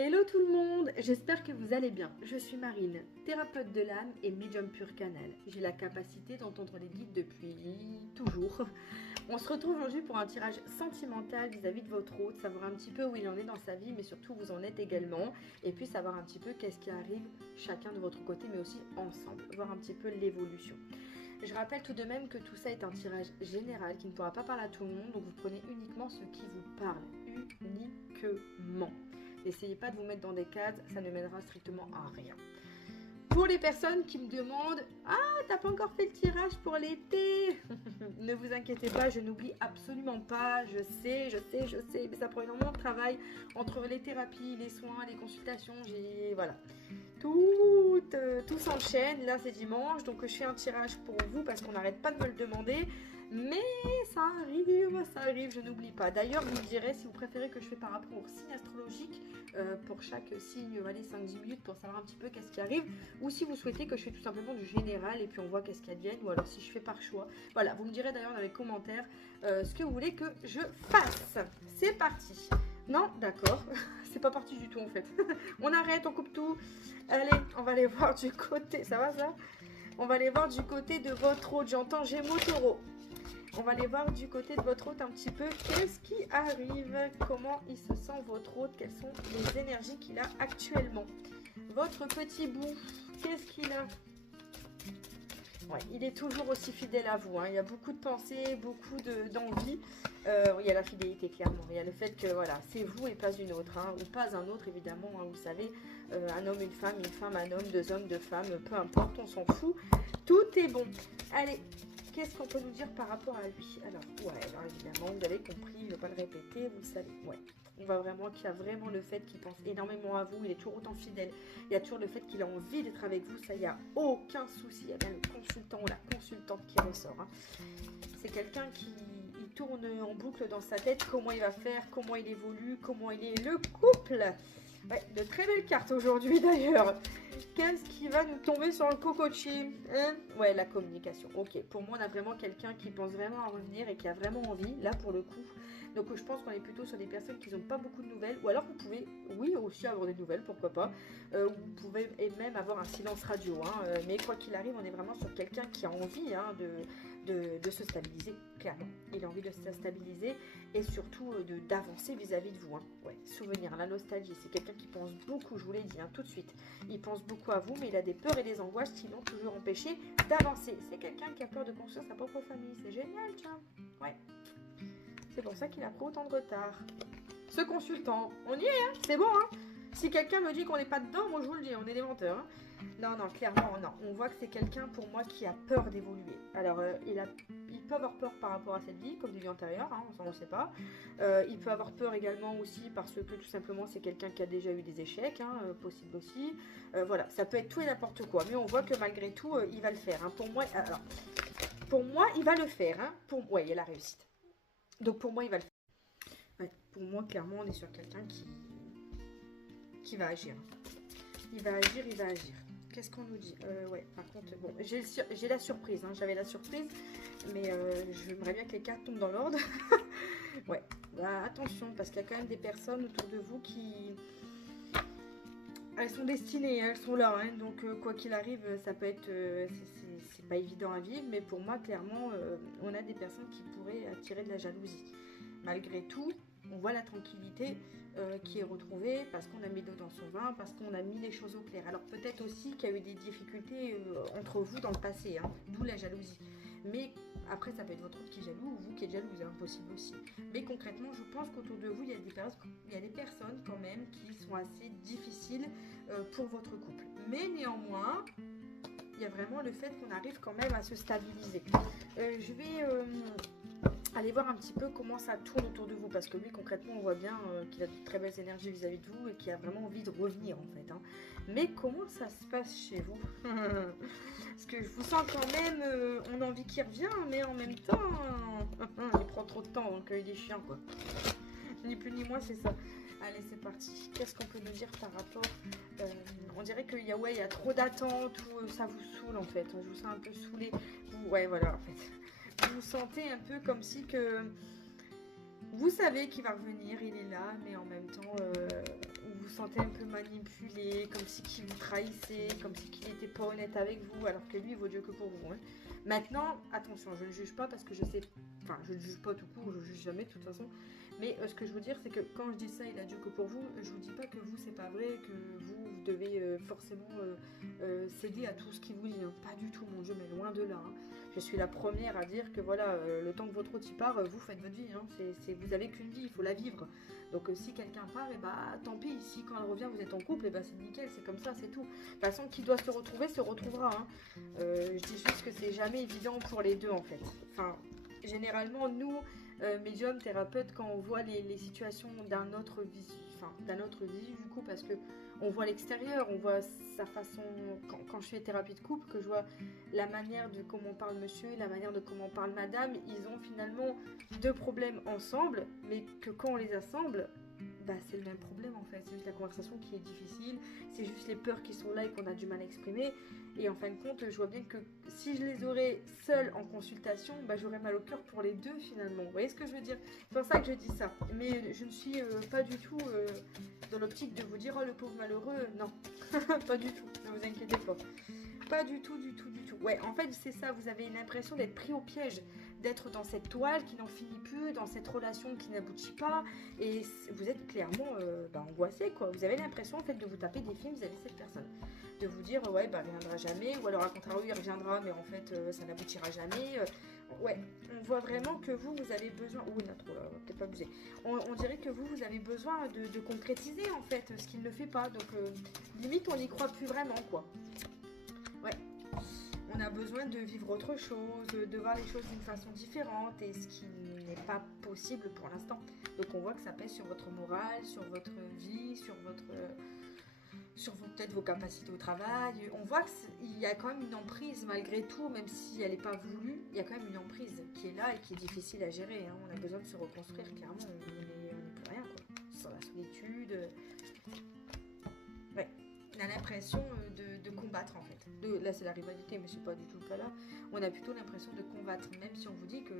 Hello tout le monde, j'espère que vous allez bien. Je suis Marine, thérapeute de l'âme et médium pur canal. J'ai la capacité d'entendre les guides depuis toujours. On se retrouve aujourd'hui pour un tirage sentimental vis-à-vis de votre hôte, savoir un petit peu où il en est dans sa vie, mais surtout où vous en êtes également, et puis savoir un petit peu qu'est-ce qui arrive chacun de votre côté, mais aussi ensemble, voir un petit peu l'évolution. Je rappelle tout de même que tout ça est un tirage général qui ne pourra pas parler à tout le monde, donc vous prenez uniquement ce qui vous parle, uniquement. N'essayez pas de vous mettre dans des cases, ça ne mènera strictement à rien. Pour les personnes qui me demandent « Ah, t'as pas encore fait le tirage pour l'été ?» Ne vous inquiétez pas, je n'oublie absolument pas. Je sais, mais ça prend énormément de travail entre les thérapies, les soins, les consultations. Voilà. Tout s'enchaîne. Là, c'est dimanche, donc je fais un tirage pour vous parce qu'on n'arrête pas de me le demander. Mais ça arrive, je n'oublie pas. D'ailleurs, vous me direz si vous préférez que je fais par rapport au signe astrologique pour chaque signe, allez, 5-10 minutes pour savoir un petit peu qu'est-ce qui arrive, ou si vous souhaitez que je fais tout simplement du général et puis on voit qu'est-ce qu'il advienne, ou alors si je fais par choix. Voilà, vous me direz d'ailleurs dans les commentaires ce que vous voulez que je fasse. C'est parti. Non, d'accord, c'est pas parti du tout en fait. On arrête, on coupe tout. Allez, on va aller voir du côté, ça va ça? On va aller voir du côté de votre hôte, j'entends Gémeaux Taureau. On va aller voir du côté de votre hôte un petit peu. Qu'est-ce qui arrive? Comment il se sent votre hôte? Quelles sont les énergies qu'il a actuellement? Votre petit bout, qu'est-ce qu'il a? Ouais, il est toujours aussi fidèle à vous. Il y a beaucoup de pensées, beaucoup d'envie. Il y a la fidélité, clairement. Il y a le fait que voilà, c'est vous et pas une autre. Ou pas un autre, évidemment. Vous savez, un homme, une femme, un homme, deux hommes, deux femmes. Peu importe, on s'en fout. Tout est bon. Allez. Qu'est-ce qu'on peut nous dire par rapport à lui? Alors évidemment, vous avez compris, je ne vais pas le répéter, vous le savez. Ouais, on voit vraiment qu'il y a vraiment le fait qu'il pense énormément à vous, il est toujours autant fidèle. Il y a toujours le fait qu'il a envie d'être avec vous, ça, il n'y a aucun souci. Il y a bien le consultant ou la consultante qui ressort. C'est quelqu'un qui tourne en boucle dans sa tête comment il va faire, comment il évolue, comment il est le couple. Ouais, de très belles cartes aujourd'hui d'ailleurs. Qu'est-ce qui va nous tomber sur le cocotier, Ouais, la communication. Ok, pour moi, on a vraiment quelqu'un qui pense vraiment à revenir et qui a vraiment envie, là pour le coup. Donc je pense qu'on est plutôt sur des personnes qui n'ont pas beaucoup de nouvelles. Ou alors vous pouvez, oui, aussi avoir des nouvelles, pourquoi pas. Vous pouvez même avoir un silence radio. Mais quoi qu'il arrive, on est vraiment sur quelqu'un qui a envie de se stabiliser, clairement. Il a envie de se stabiliser et surtout d'avancer vis-à-vis de vous. Ouais, souvenir, la nostalgie, c'est quelqu'un qui pense beaucoup, je vous l'ai dit tout de suite. Il pense beaucoup à vous, mais il a des peurs et des angoisses qui l'ont toujours empêché d'avancer. C'est quelqu'un qui a peur de construire sa propre famille. C'est génial, tiens. Ouais. C'est pour ça qu'il a pris autant de retard. Ce consultant, on y est, c'est bon, Si quelqu'un me dit qu'on n'est pas dedans, moi je vous le dis, on est des menteurs. Non, clairement, non. On voit que c'est quelqu'un, pour moi, qui a peur d'évoluer. Alors, il peut avoir peur par rapport à cette vie, comme des vies antérieures, on ne sait pas. Il peut avoir peur également aussi parce que, tout simplement, c'est quelqu'un qui a déjà eu des échecs, possible aussi. Voilà, ça peut être tout et n'importe quoi. Mais on voit que malgré tout, il va le faire. Pour moi, il va le faire. Ouais, il y a la réussite. Donc, pour moi, il va le faire. Ouais, pour moi, clairement, on est sur quelqu'un qui va agir. Il va agir. Qu'est-ce qu'on nous dit? Ouais, par contre, bon, j'ai la surprise. J'avais la surprise, mais j'aimerais bien que les cartes tombent dans l'ordre. Ouais, attention, parce qu'il y a quand même des personnes autour de vous qui... Elles sont destinées, elles sont là. Donc, quoi qu'il arrive, ça peut être... c'est pas évident à vivre, mais pour moi, clairement, on a des personnes qui pourraient attirer de la jalousie. Malgré tout, on voit la tranquillité qui est retrouvée parce qu'on a mis l'eau dans son vin, parce qu'on a mis les choses au clair. Alors peut-être aussi qu'il y a eu des difficultés entre vous dans le passé, d'où la jalousie. Mais après, ça peut être votre autre qui est jaloux ou vous qui êtes jalouse, possible aussi. Mais concrètement, je pense qu'autour de vous, il y a des personnes quand même qui sont assez difficiles pour votre couple. Mais néanmoins, il y a vraiment le fait qu'on arrive quand même à se stabiliser. Je vais... allez voir un petit peu comment ça tourne autour de vous, parce que lui concrètement on voit bien qu'il a de très belles énergies vis-à-vis de vous et qu'il a vraiment envie de revenir en fait. Mais comment ça se passe chez vous? Parce que je vous sens quand même, on a envie qu'il revient, mais en même temps, il prend trop de temps avant qu'il des chiens quoi. Ni plus ni moins, c'est ça. Allez, c'est parti. Qu'est-ce qu'on peut nous dire par rapport... on dirait qu'il y a trop d'attentes, ou ça vous saoule en fait. Je vous sens un peu saoulé. Ouais, voilà en fait. Vous vous sentez un peu comme si que vous savez qu'il va revenir, il est là, mais en même temps, vous sentez un peu manipulé, comme si qu'il vous trahissait, comme si qu'il n'était pas honnête avec vous, alors que lui, il vaut Dieu que pour vous. Hein. Maintenant, attention, je ne juge pas parce que je sais... Enfin, je ne juge pas tout court, je ne juge jamais de toute façon. Mais ce que je veux dire, c'est que quand je dis ça, il a Dieu que pour vous, je vous dis pas que vous, c'est pas vrai, que vous devez forcément céder à tout ce qu'il vous dit. Hein. Pas du tout, mon Dieu, mais loin de là. Hein. Je suis la première à dire que voilà, le temps que votre autre y part, vous faites votre vie. Hein. Vous avez qu'une vie, il faut la vivre. Donc si quelqu'un part, et bah tant pis. Si quand elle revient, vous êtes en couple, et bah c'est nickel, c'est comme ça, c'est tout. De toute façon, qui doit se retrouver, se retrouvera. Hein. Je dis juste que c'est jamais évident pour les deux en fait. Enfin, généralement, nous, médium, thérapeute, quand on voit les situations d'un autre visu, du coup, parce que on voit l'extérieur, on voit sa façon, quand je fais thérapie de couple, que je vois la manière de comment parle monsieur et la manière de comment parle madame, ils ont finalement deux problèmes ensemble, mais que quand on les assemble, bah, c'est le même problème en fait, c'est juste la conversation qui est difficile, c'est juste les peurs qui sont là et qu'on a du mal à exprimer, et en fin de compte, je vois bien que si je les aurais seuls en consultation, bah, j'aurais mal au cœur pour les deux finalement, vous voyez ce que je veux dire? C'est pour ça que je dis ça, mais je ne suis pas du tout dans l'optique de vous dire « Oh le pauvre malheureux », non, pas du tout, ne vous inquiétez pas. Pas du tout, du tout, du tout. Ouais, en fait, c'est ça, vous avez l'impression d'être pris au piège, d'être dans cette toile qui n'en finit plus, dans cette relation qui n'aboutit pas, et vous êtes clairement angoissé, quoi. Vous avez l'impression, en fait, de vous taper des films vis-à-vis de cette personne. De vous dire, ouais, bah, il reviendra jamais, ou alors, à contrario, il reviendra, mais en fait, ça n'aboutira jamais. Ouais, on voit vraiment que vous avez besoin... Ouh, on a trop, là, peut-être pas abuser. On dirait que vous avez besoin de concrétiser, en fait, ce qu'il ne fait pas. Donc, limite, on n'y croit plus vraiment, quoi. Ouais, on a besoin de vivre autre chose, de voir les choses d'une façon différente, et ce qui n'est pas possible pour l'instant. Donc on voit que ça pèse sur votre morale, sur votre vie, sur peut-être vos capacités au travail. On voit qu'il y a quand même une emprise malgré tout, même si elle n'est pas voulue, il y a quand même une emprise qui est là et qui est difficile à gérer. Hein. On a besoin de se reconstruire, clairement, on n'est plus rien, quoi. Sans la solitude. Ouais. On a l'impression de combattre en fait. Là c'est la rivalité, mais c'est pas du tout le cas là. On a plutôt l'impression de combattre, même si on vous dit que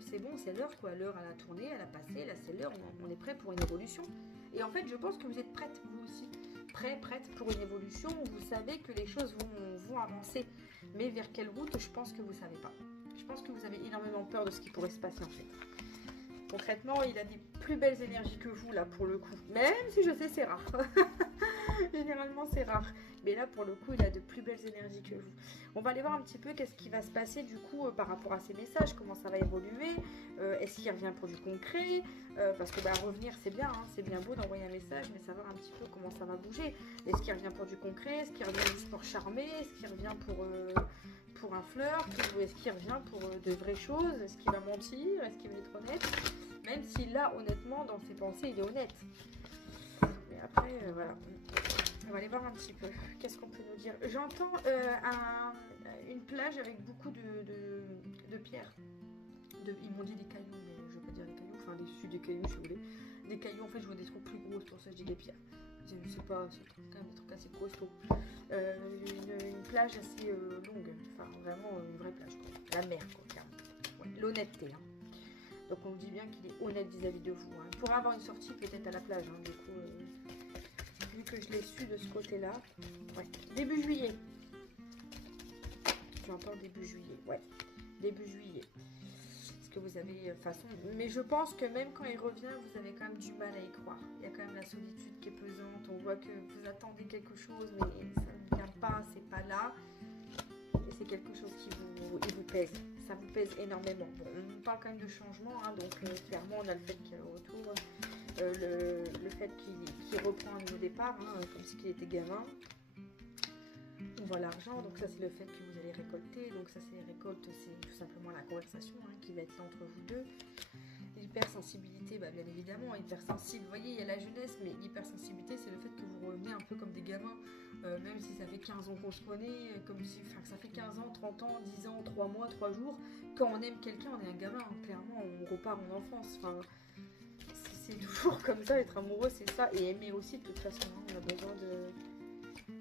c'est bon, c'est l'heure quoi. L'heure elle a tourné, elle a passé, là c'est l'heure, on est prêt pour une évolution. Et en fait je pense que vous êtes prête vous aussi. Prête pour une évolution, vous savez que les choses vont avancer. Mais vers quelle route, je pense que vous savez pas. Je pense que vous avez énormément peur de ce qui pourrait se passer en fait. Concrètement, il a des plus belles énergies que vous là pour le coup. Même si je sais c'est rare. Généralement c'est rare. Mais là pour le coup il a de plus belles énergies que vous. On va aller voir un petit peu qu'est-ce qui va se passer du coup par rapport à ces messages. Comment ça va évoluer. Est-ce qu'il revient pour du concret parce que revenir c'est bien. Hein, c'est bien beau d'envoyer un message. Mais savoir un petit peu comment ça va bouger. Est-ce qu'il revient pour du concret. Est-ce qu'il revient juste pour charmer. Est-ce qu'il revient pour un flirt. Ou est-ce qu'il revient pour de vraies choses. Est-ce qu'il va mentir. Est-ce qu'il va être honnête. Même si là honnêtement dans ses pensées il est honnête. Mais après voilà. On va aller voir un petit peu. Qu'est-ce qu'on peut nous dire? J'entends une plage avec beaucoup de pierres. Ils m'ont dit des cailloux, mais je ne veux pas dire des cailloux. Enfin, des cailloux, si vous voulez. Des cailloux, en fait, je vois des trucs plus gros. C'est pour ça que je dis des pierres. Je sais pas, c'est quand même des trucs assez costauds. Une plage assez longue. Enfin, vraiment une vraie plage, quoi. La mer, quoi, clairement. Ouais, l'honnêteté, hein. Donc, on dit bien qu'il est honnête vis-à-vis de vous. Hein. Il pourrait avoir une sortie peut-être à la plage, hein, du coup... vu que je l'ai su de ce côté-là. Ouais. Début juillet. J'entends début juillet. Ouais. Début juillet. Parce que vous avez façon... Mais je pense que même quand il revient, vous avez quand même du mal à y croire. Il y a quand même la solitude qui est pesante. On voit que vous attendez quelque chose, mais ça ne vient pas, c'est pas là. Et c'est quelque chose qui vous pèse. Ça vous pèse énormément. Bon, on parle quand même de changement, hein, donc clairement on a le fait qu'il y a le retour. Le fait qu'il reprend un nouveau départ, hein, comme si il était gamin. On voit l'argent, donc ça c'est le fait que vous allez récolter. Donc ça c'est récolte, c'est tout simplement la conversation hein, qui va être là entre vous deux. L'hypersensibilité, bien évidemment, hypersensible. Vous voyez, il y a la jeunesse, mais l'hypersensibilité c'est le fait que vous revenez un peu comme des gamins. Même si ça fait 15 ans qu'on se connaît, comme si, que ça fait 15 ans, 30 ans, 10 ans, 3 mois, 3 jours. Quand on aime quelqu'un, on est un gamin, hein, clairement, on repart en enfance. Enfin, c'est toujours comme ça, être amoureux, c'est ça. Et aimer aussi, de toute façon, hein, on a besoin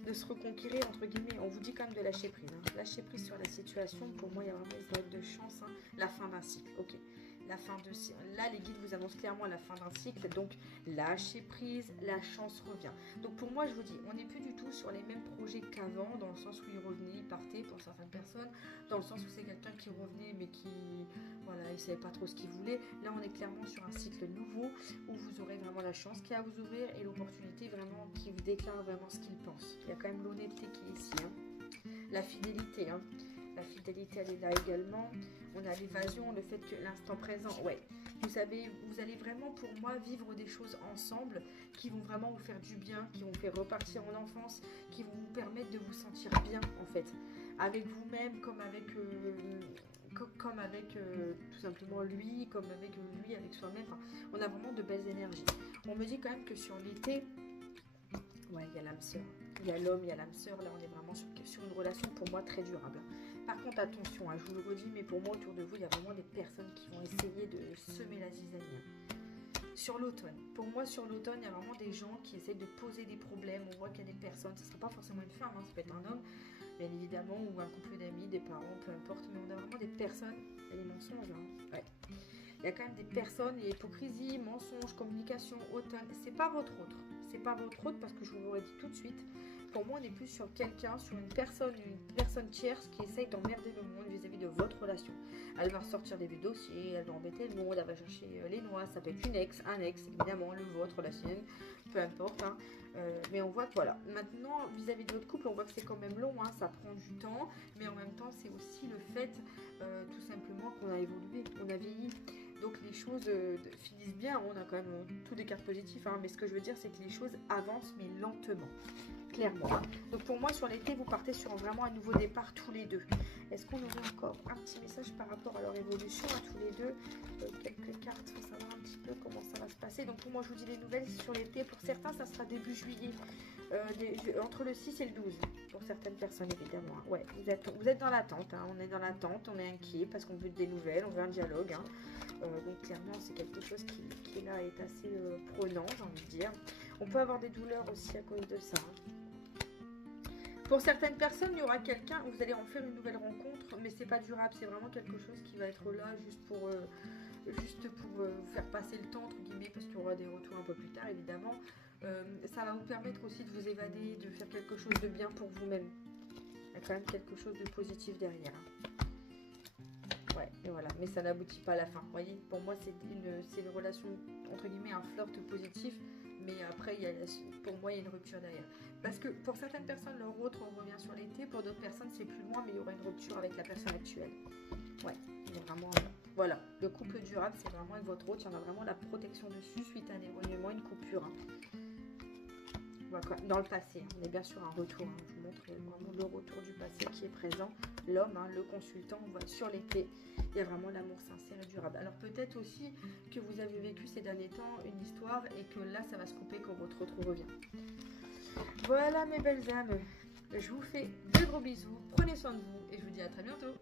de se reconquérir, entre guillemets. On vous dit quand même de lâcher prise. Hein. Lâcher prise sur la situation, pour moi, il y a vraiment une période de chance. Hein. La fin d'un cycle, ok. la fin de... Là, les guides vous annoncent clairement la fin d'un cycle, donc lâchez prise, la chance revient. Donc pour moi, je vous dis, on n'est plus du tout sur les mêmes projets qu'avant, dans le sens où il revenait, il partait pour certaines personnes, dans le sens où c'est quelqu'un qui revenait mais qui, voilà, il ne savait pas trop ce qu'il voulait. Là, on est clairement sur un cycle nouveau où vous aurez vraiment la chance qui va vous ouvrir et l'opportunité vraiment qui vous déclare vraiment ce qu'il pense. Il y a quand même l'honnêteté qui est ici, hein. La fidélité, hein. La fidélité, elle est là également. On a l'évasion, le fait que l'instant présent, ouais. Vous savez, vous allez vraiment, pour moi, vivre des choses ensemble qui vont vraiment vous faire du bien, qui vont faire repartir en enfance, qui vont vous permettre de vous sentir bien, en fait. Avec vous-même, comme avec tout simplement lui, comme avec lui, avec soi-même. Enfin, on a vraiment de belles énergies. On me dit quand même que sur l'été, ouais, il y a l'âme sœur. Il y a l'homme, il y a l'âme sœur. Là, on est vraiment sur une relation, pour moi, très durable. Par contre, attention, hein, je vous le redis, mais pour moi, autour de vous, il y a vraiment des personnes qui vont essayer de semer la zizanie. Sur l'automne, pour moi, sur l'automne, il y a vraiment des gens qui essayent de poser des problèmes. On voit qu'il y a des personnes, ce ne sera pas forcément une femme, hein, ça peut être un homme, bien évidemment, ou un couple d'amis, des parents, peu importe, mais on a vraiment des personnes, il y a des mensonges, hein. Ouais. Il y a quand même des personnes, il y a hypocrisie, mensonges, communication, automne, c'est pas votre autre. C'est pas votre autre parce que je vous l'aurais dit tout de suite. Pour moi, on est plus sur quelqu'un, sur une personne tierce qui essaye d'emmerder le monde vis-à-vis de votre relation. Elle va ressortir des vieux dossiers, elle va embêter le monde, elle va chercher les noix, ça peut être une ex, un ex, évidemment, le vôtre, la sienne, peu importe, hein. Mais on voit que voilà, maintenant, vis-à-vis de votre couple, on voit que c'est quand même long, hein, ça prend du temps, mais en même temps, c'est aussi le fait, tout simplement, qu'on a évolué, on a vieilli. Donc les choses finissent bien, on a quand même tous des cartes positives, hein, mais ce que je veux dire, c'est que les choses avancent, mais lentement, clairement. Donc pour moi, sur l'été, vous partez sur vraiment un nouveau départ tous les deux. Est-ce qu'on aurait encore un petit message par rapport à leur évolution à tous les deux? Quelques cartes pour savoir un petit peu comment ça va se passer. Donc pour moi, je vous dis les nouvelles sur l'été. Pour certains, ça sera début juillet, entre le 6 et le 12, pour certaines personnes, évidemment. Ouais, vous êtes dans l'attente, hein, on est dans l'attente, on est inquiet parce qu'on veut des nouvelles, on veut un dialogue, hein. Donc clairement, c'est quelque chose qui là est assez prenant, j'ai envie de dire. On peut avoir des douleurs aussi à cause de ça, hein. Pour certaines personnes, il y aura quelqu'un, vous allez en faire une nouvelle rencontre, mais c'est pas durable, c'est vraiment quelque chose qui va être là juste pour vous faire passer le temps, entre guillemets, parce qu'il y aura des retours un peu plus tard, évidemment. Ça va vous permettre aussi de vous évader, de faire quelque chose de bien pour vous-même. Il y a quand même quelque chose de positif derrière, hein. Ouais, et voilà, mais ça n'aboutit pas à la fin. Vous voyez, pour moi, c'est une relation, entre guillemets, un flirt positif, mais après, pour moi, il y a une rupture derrière. Parce que pour certaines personnes, leur autre, on revient sur l'été, pour d'autres personnes, c'est plus loin, mais il y aura une rupture avec la personne actuelle. Ouais, il y a vraiment... Voilà, le couple durable, c'est vraiment avec votre autre, il y en a vraiment la protection dessus suite à un éloignement, une coupure, hein. Dans le passé, hein. On est bien sûr un retour, hein. Je vous montre vraiment le retour du passé qui est présent. L'homme, hein, le consultant, on voit sur l'été, il y a vraiment l'amour sincère et durable. Alors peut-être aussi que vous avez vécu ces derniers temps une histoire et que là, ça va se couper quand votre autre revient. Voilà mes belles âmes, je vous fais de gros bisous, prenez soin de vous et je vous dis à très bientôt.